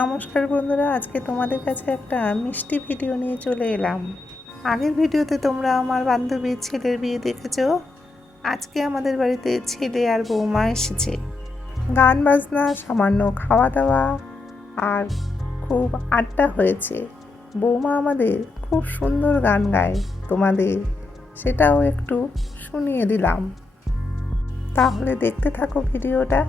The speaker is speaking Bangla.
নমস্কার বন্ধুরা, আজকে তোমাদের কাছে একটা মিষ্টি ভিডিও নিয়ে চলে এলাম। আগের ভিডিওতে তোমরা আমার বান্ধবীর ছেলের বিয়ে দেখেছো। আজকে আমাদের বাড়িতে ছেলে আর বৌমা এসেছে। গান বাজনা, সামান্য খাওয়া দাওয়া আর খুব আড্ডা হয়েছে। বৌমা আমাদের খুব সুন্দর গান গায়, তোমাদের সেটাও একটু শুনিয়ে দিলাম। তাহলে দেখতে থাকো ভিডিওটা।